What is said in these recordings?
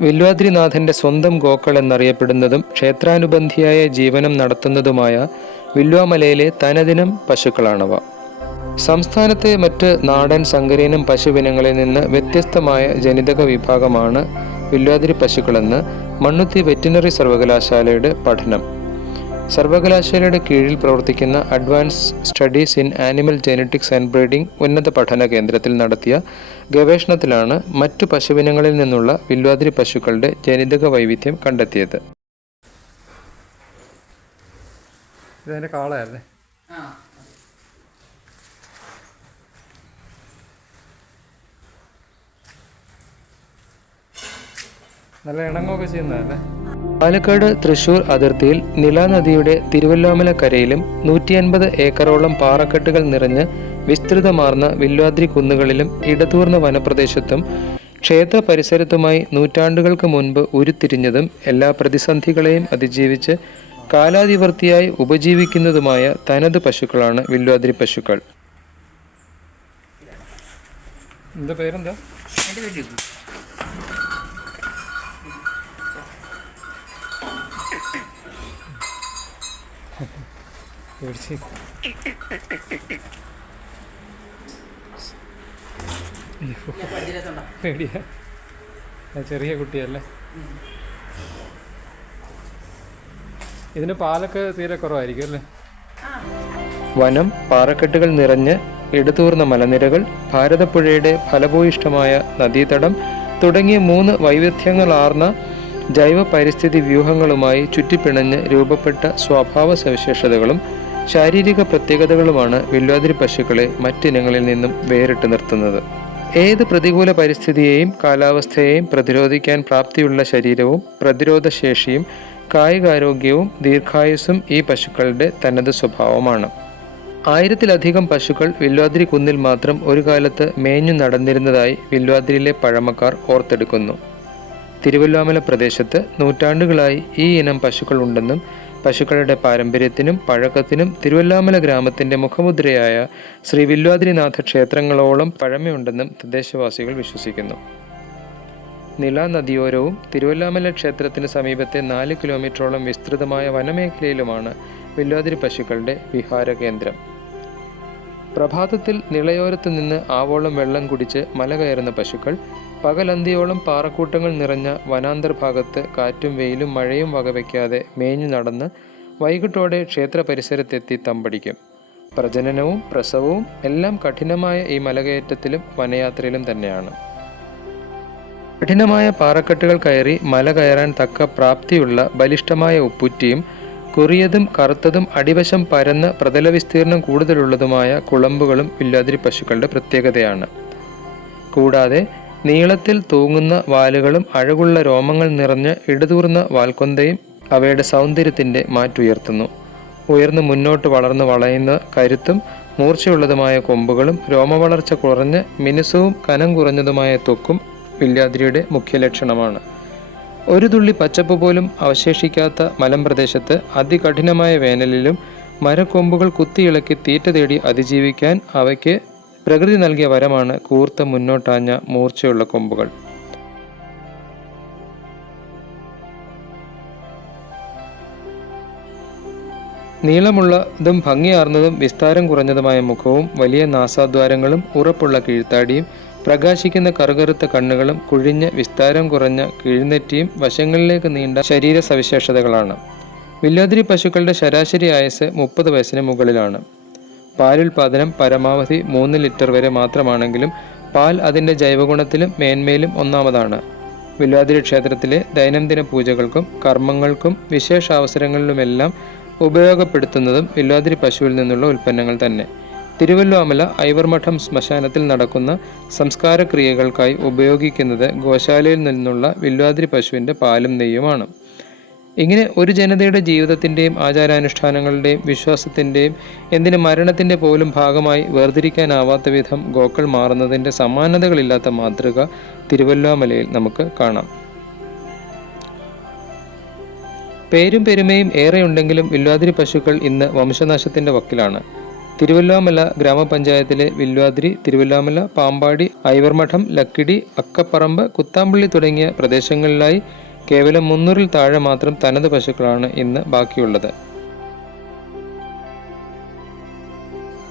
വില്വാദ്രിനാഥന്റെ സ്വന്തം ഗോക്കൾ എന്നറിയപ്പെടുന്നതും ക്ഷേത്രാനുബന്ധിയായ ജീവനം നടത്തുന്നതുമായ വില്വാമലയിലെ തനദിനം പശുക്കളാണവ. സംസ്ഥാനത്തെ മറ്റ് നാടൻ സങ്കരീനം പശുവിനങ്ങളിൽ നിന്ന് വ്യത്യസ്തമായ ജനിതക വിഭാഗമാണ് വില്വാതിരി പശുക്കളെന്ന് മണ്ണുത്തി വെറ്റിനറി സർവകലാശാലയുടെ പഠനം. സർവകലാശാലയുടെ കീഴിൽ പ്രവർത്തിക്കുന്ന advance studies in animal genetics and breeding ഉന്നത പഠന കേന്ദ്രത്തിൽ നടത്തിയ ഗവേഷണത്തിലാണ് മറ്റു പശുവിനങ്ങളിൽ നിന്നുള്ള വില്വാതിരി പശുക്കളുടെ ജനിതക വൈവിധ്യം കണ്ടെത്തിയത്. ഇതതിന്റെ കാളയല്ലേ? നല്ല ഇണങ്ങുമൊക്കെ ചെയ്യുന്നതല്ലേ? പാലക്കാട് തൃശൂർ അതിർത്തിയിൽ നിലാനദിയുടെ തിരുവല്ലാമല കരയിലും നൂറ്റി അൻപത് ഏക്കറോളം പാറക്കെട്ടുകൾ നിറഞ്ഞ് വിസ്തൃതമാർന്ന വില്വാദ്രി കുന്നുകളിലും ഇടതൂർന്ന വനപ്രദേശത്തും ക്ഷേത്ര പരിസരത്തുമായി നൂറ്റാണ്ടുകൾക്ക് മുൻപ് ഉരുത്തിരിഞ്ഞതും എല്ലാ പ്രതിസന്ധികളെയും അതിജീവിച്ച് കാലാതിവർത്തിയായി ഉപജീവിക്കുന്നതുമായ തനത് പശുക്കളാണ് വില്വാദ്രി പശുക്കൾ. എന്താ പേരെന്താ? പേടിച്ച് ചെറിയ കുട്ടിയല്ലേ? ഇതിന് പാലൊക്കെ തീരെ കുറവായിരിക്കും അല്ലേ? വനം പാറക്കെട്ടുകൾ നിറഞ്ഞ് എടുത്തൂർന്ന മലനിരകൾ ഭാരതപ്പുഴയുടെ ഫലഭൂയിഷ്ടമായ നദീതടം തുടങ്ങിയ മൂന്ന് വൈവിധ്യങ്ങളാർന്ന ജൈവ പരിസ്ഥിതി വ്യൂഹങ്ങളുമായി ചുറ്റിപ്പിണഞ്ഞ് രൂപപ്പെട്ട സ്വഭാവ സവിശേഷതകളും ശാരീരിക പ്രത്യേകതകളുമാണ് വില്വാതിരി പശുക്കളെ മറ്റിനങ്ങളിൽ നിന്നും വേറിട്ട് നിർത്തുന്നത്. ഏത് പ്രതികൂല പരിസ്ഥിതിയെയും കാലാവസ്ഥയെയും പ്രതിരോധിക്കാൻ പ്രാപ്തിയുള്ള ശരീരവും പ്രതിരോധശേഷിയും കായികാരോഗ്യവും ദീർഘായുസ്സും ഈ പശുക്കളുടെ തനത് സ്വഭാവമാണ്. ആയിരത്തിലധികം പശുക്കൾ വില്വാതിരി കുന്നിൽ മാത്രം ഒരു കാലത്ത് മേഞ്ഞു നടന്നിരുന്നതായി വില്വാതിരിയിലെ പഴമക്കാർ ഓർത്തെടുക്കുന്നു. തിരുവല്ലാമല പ്രദേശത്ത് നൂറ്റാണ്ടുകളായി ഈ ഇനം പശുക്കൾ ഉണ്ടെന്നും പശുക്കളുടെ പാരമ്പര്യത്തിനും പഴക്കത്തിനും തിരുവല്ലാമല ഗ്രാമത്തിന്റെ മുഖമുദ്രയായ ശ്രീ വില്വാദ്രിനാഥ ക്ഷേത്രങ്ങളോളം പഴമയുണ്ടെന്നും തദ്ദേശവാസികൾ വിശ്വസിക്കുന്നു. നില നദിയോരവും തിരുവല്ലാമല ക്ഷേത്രത്തിന് സമീപത്തെ നാല് കിലോമീറ്ററോളം വിസ്തൃതമായ വനമേഖലയിലുമാണ് വില്വാതിരി പശുക്കളുടെ വിഹാര കേന്ദ്രം പ്രഭാതത്തിൽ നിളയോരത്ത് നിന്ന് ആവോളം വെള്ളം കുടിച്ച് മല കയറുന്ന പശുക്കൾ പകലന്തിയോളം പാറക്കൂട്ടങ്ങൾ നിറഞ്ഞ വനാന്തർ ഭാഗത്ത് കാറ്റും വെയിലും മഴയും വകവയ്ക്കാതെ മേഞ്ഞു നടന്ന് വൈകിട്ടോടെ ക്ഷേത്ര പരിസരത്തെത്തി തമ്പടിക്കും. പ്രജനനവും പ്രസവവും എല്ലാം കഠിനമായ ഈ മലകയറ്റത്തിലും വനയാത്രയിലും തന്നെയാണ്. കഠിനമായ പാറക്കെട്ടുകൾ കയറി മല കയറാൻ തക്ക പ്രാപ്തിയുള്ള ബലിഷ്ഠമായ ഉപ്പുറ്റിയും കുറിയതും കറുത്തതും അടിവശം പരന്ന് പ്രതല വിസ്തീർണം കൂടുതലുള്ളതുമായ കുളമ്പുകളും വില്ലാതിരി പശുക്കളുടെ പ്രത്യേകതയാണ്. കൂടാതെ നീളത്തിൽ തൂങ്ങുന്ന വാലുകളും അഴകുള്ള രോമങ്ങൾ നിറഞ്ഞ് ഇടതൂർന്ന വാൽക്കൊന്തയും അവയുടെ സൗന്ദര്യത്തിന്റെ മാറ്റുയർത്തുന്നു. ഉയർന്നു മുന്നോട്ട് വളർന്നു വളയുന്ന കരുത്തും മൂർച്ചയുള്ളതുമായ കൊമ്പുകളും രോമവളർച്ച കുറഞ്ഞ് മിനുസവും കനം കുറഞ്ഞതുമായ തൊക്കും വില്ലാതിരിയുടെ മുഖ്യ ലക്ഷണമാണ് ഒരു തുള്ളി പച്ചപ്പ് പോലും അവശേഷിക്കാത്ത മലമ്പ്രദേശത്ത് അതികഠിനമായ വേനലിലും മരക്കൊമ്പുകൾ കുത്തിയിളക്കി തീറ്റ തേടി അതിജീവിക്കാൻ അവയ്ക്ക് പ്രകൃതി നൽകിയ വരമാണ് കൂർത്ത മുന്നോട്ടാഞ്ഞ മൂർച്ചയുള്ള കൊമ്പുകൾ. നീളമുള്ളതും ഭംഗിയാർന്നതും വിസ്താരം കുറഞ്ഞതുമായ മുഖവും വലിയ നാസാദ്വാരങ്ങളും ഉറപ്പുള്ള കീഴ്ത്താടിയും പ്രകാശിക്കുന്ന കറുകറുത്ത കണ്ണുകളും കുഴിഞ്ഞ വിസ്താരം കുറഞ്ഞ കീഴ്നെറ്റിയും വശങ്ങളിലേക്ക് നീണ്ട ശരീര സവിശേഷതകളാണ്. വില്ലാതിരി പശുക്കളുടെ ശരാശരി ആയുസ് മുപ്പത് വയസ്സിന് മുകളിലാണ്. പാലുൽപാദനം പരമാവധി മൂന്ന് ലിറ്റർ വരെ മാത്രമാണെങ്കിലും പാൽ അതിന്റെ ജൈവഗുണത്തിലും മേന്മയിലും ഒന്നാമതാണ്. വില്ലാതിരി ക്ഷേത്രത്തിലെ ദൈനംദിന പൂജകൾക്കും കർമ്മങ്ങൾക്കും വിശേഷാവസരങ്ങളിലുമെല്ലാം ഉപയോഗപ്പെടുത്തുന്നതും വില്ലാതിരി പശുവിൽ നിന്നുള്ള ഉൽപ്പന്നങ്ങൾ തന്നെ. തിരുവല്ലോമല ഐവർമഠം ശ്മശാനത്തിൽ നടക്കുന്ന സംസ്കാരക്രിയകൾക്കായി ഉപയോഗിക്കുന്നത് ഗോശാലയിൽ നിന്നുള്ള വില്വാദ്രി പശുവിന്റെ പാലും നെയ്യുമാണ്. ഇങ്ങനെ ഒരു ജനതയുടെ ജീവിതത്തിന്റെയും ആചാരാനുഷ്ഠാനങ്ങളുടെയും വിശ്വാസത്തിന്റെയും എന്തിന് മരണത്തിന്റെ പോലും ഭാഗമായി വേർതിരിക്കാനാവാത്ത വിധം ഗോക്കൾ മാറുന്നതിന്റെ സമാനതകളില്ലാത്ത മാതൃക തിരുവല്ലോമലയിൽ നമുക്ക് കാണാം. പേരും പെരുമയും ഏറെയുണ്ടെങ്കിലും വില്ലാതിരി പശുക്കൾ ഇന്ന് വംശനാശത്തിന്റെ വക്കിലാണ്. തിരുവല്ലാമല ഗ്രാമപഞ്ചായത്തിലെ വില്വാതിരി തിരുവല്ലാമല പാമ്പാടി ഐവർമഠം ലക്കിടി അക്കപ്പറമ്പ് കുത്താമ്പള്ളി തുടങ്ങിയ പ്രദേശങ്ങളിലായി കേവലം മുന്നൂറിൽ താഴെ മാത്രം തനത് പശുക്കളാണ് ഇന്ന് ബാക്കിയുള്ളത്.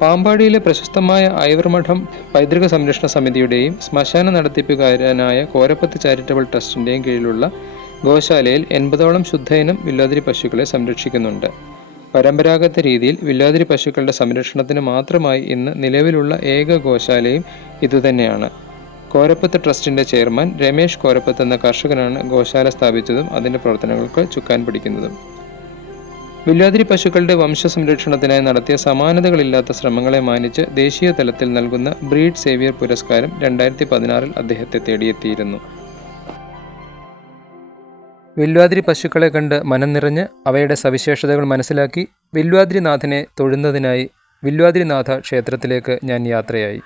പാമ്പാടിയിലെ പ്രശസ്തമായ ഐവർമഠം പൈതൃക സംരക്ഷണ സമിതിയുടെയും ശ്മശാന നടത്തിപ്പുകാരനായ കോരപ്പത്ത് ചാരിറ്റബിൾ ട്രസ്റ്റിന്റെയും കീഴിലുള്ള ഗോശാലയിൽ എൺപതോളം ശുദ്ധയിനം വില്ലാതിരി പശുക്കളെ സംരക്ഷിക്കുന്നുണ്ട്. പരമ്പരാഗത രീതിയിൽ വില്ലാതിരി പശുക്കളുടെ സംരക്ഷണത്തിന് മാത്രമായി ഇന്ന് നിലവിലുള്ള ഏക ഗോശാലയും ഇതുതന്നെയാണ്. കോരപ്പത്ത് ട്രസ്റ്റിന്റെ ചെയർമാൻ രമേശ് കോരപ്പത്ത് എന്ന കർഷകനാണ് ഗോശാല സ്ഥാപിച്ചതും അതിന്റെ പ്രവർത്തനങ്ങൾക്ക് ചുക്കാൻ പിടിക്കുന്നതും. വില്ലാതിരി പശുക്കളുടെ വംശ സംരക്ഷണത്തിനായി നടത്തിയ സമാനതകളില്ലാത്ത ശ്രമങ്ങളെ മാനിച്ച് ദേശീയ തലത്തിൽ നൽകുന്ന ബ്രീഡ് സേവിയർ പുരസ്കാരം രണ്ടായിരത്തി പതിനാറിൽ അദ്ദേഹത്തെ തേടിയെത്തിയിരുന്നു. വില്വാതിരി പശുക്കളെ കണ്ട് മനം നിറഞ്ഞ് അവയുടെ സവിശേഷതകൾ മനസ്സിലാക്കി വില്വാദ്രിനാഥനെ തൊഴുന്നതിനായി വില്വാദ്രിനാഥ ക്ഷേത്രത്തിലേക്ക് ഞാൻ യാത്രയായി.